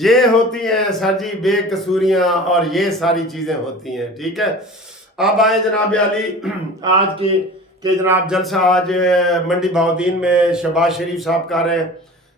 یہ ہوتی ہیں سر جی بے قصوریاں، اور یہ ساری چیزیں ہوتی ہیں، ٹھیک ہے۔ اب آئے جناب علی آج کی کہ جناب جلسہ آج منڈی بہاؤالدین میں شہباز شریف صاحب کر رہے ہیں۔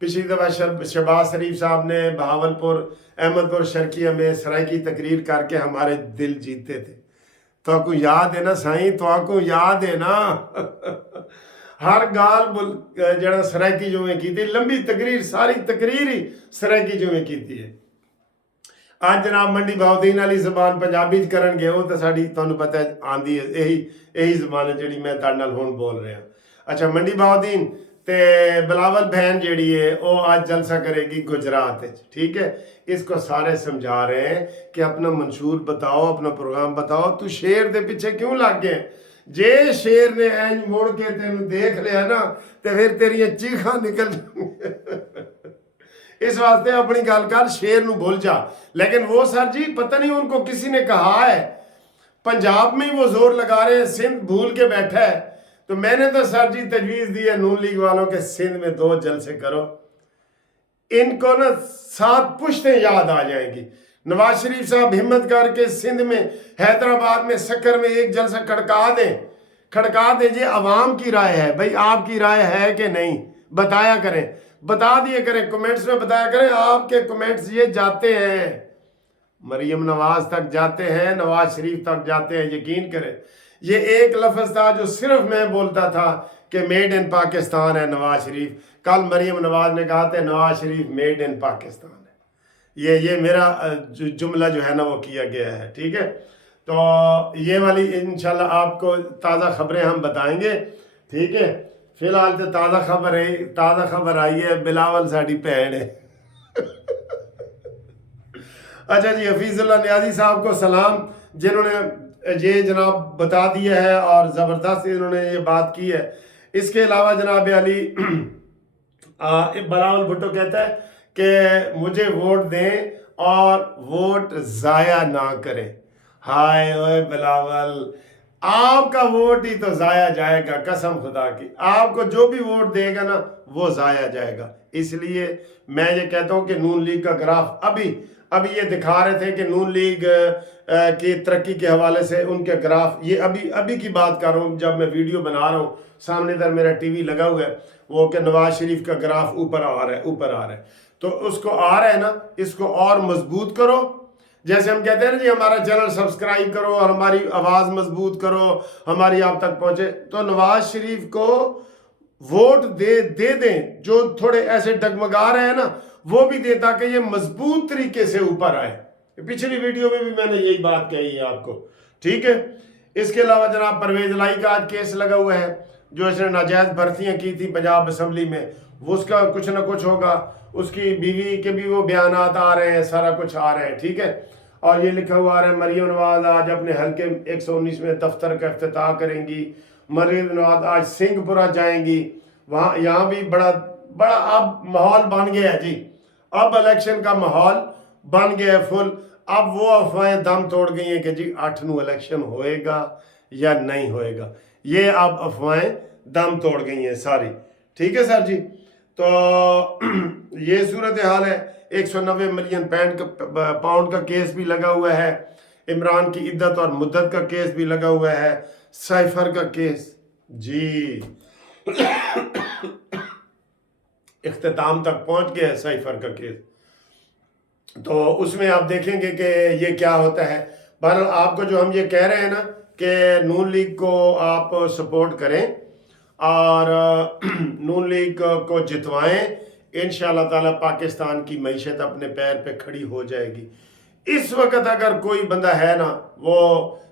پچھلی دفعہ شہباز شریف صاحب نے بہاول پور احمد پور شرقیہ میں سرائیکی تقریر کر کے ہمارے دل جیتے تھے۔ تو آپ کو یاد ہے نا سائیں، تو آپ کو یاد ہے نا ہر گال جڑا سرائیکی جو میں کی تھی، لمبی تقریر، ساری تقریر ہی سرائیکی جو میں کی تھی۔ آج جناب منڈی بہاؤالدین والی زبان پنجابی کرن گے، وہ تو ساڑی تانوں پتہ ہے آندھی ہے، یہی زبان ہے جڑی میں تاڑ نال ہون بول رہے ہیں۔ اچھا، منڈی بہاؤالدین تے بلاول بہن جیڑی ہے وہ آج جلسہ کرے گی گجرات، ٹھیک ہے۔ اس کو سارے سمجھا رہے ہیں کہ اپنا منشور بتاؤ، اپنا پروگرام بتاؤ، تو شیر دے پیچھے کیوں لگ گئے؟ جے شیر نے اینج موڑ کے تینوں دیکھ لیا نا تے پھر تیری چیخاں نکل اس واسطے اپنی گل کر، شیر نو بھول جا۔ لیکن وہ سر جی پتہ نہیں ان کو کسی نے کہا ہے، پنجاب میں وہ زور لگا رہے ہیں، سندھ بھول کے بیٹھا ہے۔ تو میں نے تو سر جی تجویز دی ہے نون لیگ والوں کے سندھ میں 2 جلسے کرو، ان کو نا 7 پشتیں یاد آ جائیں گی۔ نواز شریف صاحب ہمت کر کے سندھ میں حیدرآباد میں سکر میں ایک جلسہ کھڑکا دیں جی، عوام کی رائے ہے بھائی، آپ کی رائے ہے کہ نہیں بتایا کریں، بتا دیا کریں، کمنٹس میں بتایا کریں۔ آپ کے کمنٹس یہ جاتے ہیں، مریم نواز تک جاتے ہیں، نواز شریف تک جاتے ہیں، یقین کریں۔ یہ ایک لفظ تھا جو صرف میں بولتا تھا کہ میڈ ان پاکستان ہے نواز شریف، کل مریم نواز نے کہا تھا نواز شریف میڈ ان پاکستان ہے۔ یہ میرا جملہ جو ہے نا وہ کیا گیا ہے، ٹھیک ہے۔ تو یہ والی انشاءاللہ آپ کو تازہ خبریں ہم بتائیں گے، ٹھیک ہے۔ فی الحال تو تازہ خبر آئی ہے، بلاول ساڑی بہن ہے۔ اچھا جی، حفیظ اللہ نیازی صاحب کو سلام، جنہوں نے یہ جناب بتا دیا ہے اور زبردست انہوں نے یہ بات کی ہے۔ اس کے علاوہ جناب علی بلاول بھٹو کہتا ہے کہ مجھے ووٹ دیں اور ووٹ ضائع نہ کریں۔ ہائے اوے بلاول، آپ کا ووٹ ہی تو ضائع جائے گا، قسم خدا کی۔ آپ کو جو بھی ووٹ دے گا نا وہ ضائع جائے گا۔ اس لیے میں یہ کہتا ہوں کہ نون لیگ کا گراف ابھی یہ دکھا رہے تھے کہ نون لیگ کی ترقی کے حوالے سے ان کے گراف، یہ ابھی کی بات کر رہا ہوں، جب میں ویڈیو بنا رہا ہوں، سامنے در میرا ٹی وی لگا ہوا ہے، وہ کہ نواز شریف کا گراف اوپر آ رہا ہے۔ تو اس کو آ رہا ہے نا، اس کو اور مضبوط کرو۔ جیسے ہم کہتے ہیں نا جی ہمارا چینل سبسکرائب کرو اور ہماری آواز مضبوط کرو، ہماری آپ تک پہنچے، تو نواز شریف کو ووٹ دے دیں، جو تھوڑے ایسے ڈگمگا رہے ہیں نا وہ بھی دے، تاکہ یہ مضبوط طریقے سے اوپر آئے۔ پچھلی ویڈیو میں بھی میں نے یہی بات کہی ہے آپ کو، ٹھیک ہے۔ اس کے علاوہ جناب پرویز لائی کا آج کیس لگا ہوا ہے، جو اس نے ناجائز بھرتیاں کی تھی پنجاب اسمبلی میں، وہ اس کا کچھ نہ کچھ ہوگا، اس کی بیوی کے بھی وہ بیانات آ رہے ہیں، سارا کچھ آ رہے ہیں، ٹھیک ہے۔ اور یہ لکھا ہوا رہا ہے مریم نواز آج اپنے حلقے 119 میں دفتر کا افتتاح کریں گی۔ مریم نواز آج سنگھ پورہ جائیں گی، وہاں یہاں بھی بڑا اب ماحول بن گیا ہے جی، اب الیکشن کا ماحول بن گیا ہے فل۔ اب وہ افواہیں دم توڑ گئی ہیں کہ جی 8 نو الیکشن ہوئے گا یا نہیں ہوئے گا، یہ اب افواہیں دم توڑ گئی ہیں ساری، ٹھیک ہے سر جی۔ تو یہ صورتحال ہے۔ 190 ملین پاؤنڈ کا کیس بھی لگا ہوا ہے، عمران کی عدت اور مدت کا کیس بھی لگا ہوا ہے، سائفر کا کیس جی اختتام تک پہنچ گیا ہے، سائفر کا کیس۔ تو اس میں آپ دیکھیں گے کہ یہ کیا ہوتا ہے۔ بہرحال آپ کو جو ہم یہ کہہ رہے ہیں نا کہ نون لیگ کو آپ سپورٹ کریں اور نون لیگ کو جتوائیں، انشاءاللہ تعالی پاکستان کی معیشت اپنے پیر پہ کھڑی ہو جائے گی۔ اس وقت اگر کوئی بندہ ہے نا وہ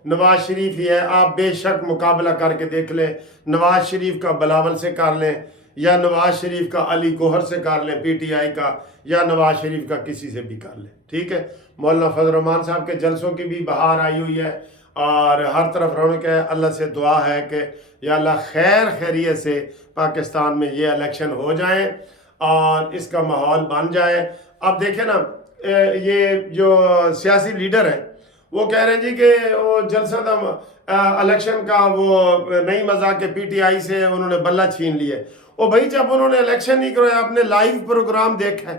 نواز شریف ہی ہے۔ آپ بے شک مقابلہ کر کے دیکھ لیں، نواز شریف کا بلاول سے کر لیں، یا نواز شریف کا علی گوہر سے کر لیں پی ٹی آئی کا، یا نواز شریف کا کسی سے بھی کر لیں، ٹھیک ہے۔ مولانا فضل الرحمان صاحب کے جلسوں کی بھی بہار آئی ہوئی ہے اور ہر طرف رونق ہے۔ اللہ سے دعا ہے کہ یا اللہ خیریت سے پاکستان میں یہ الیکشن ہو جائیں اور اس کا ماحول بن جائے۔ اب دیکھیں نا، یہ جو سیاسی لیڈر ہیں وہ کہہ رہے ہیں جی کہ وہ جلسہ تھا الیکشن کا، وہ نئی مذاق کے پی ٹی آئی سے انہوں نے بلہ چھین لیے۔ او بھائی جب انہوں نے الیکشن نہیں کرایا، آپ نے لائیو پروگرام دیکھا ہے،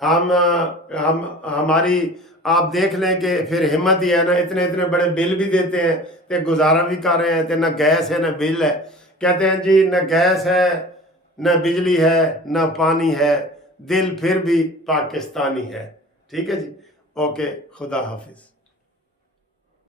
ہم ہماری آپ دیکھ لیں کہ پھر ہمت ہی ہے نا، اتنے اتنے بڑے بل بھی دیتے ہیں تے گزارا بھی کر رہے ہیں تے نہ گیس ہے نہ بل ہے، کہتے ہیں جی نہ گیس ہے نہ بجلی ہے نہ پانی ہے، دل پھر بھی پاکستانی ہے. ٹھیک ہے جی، اوکے، خدا حافظ.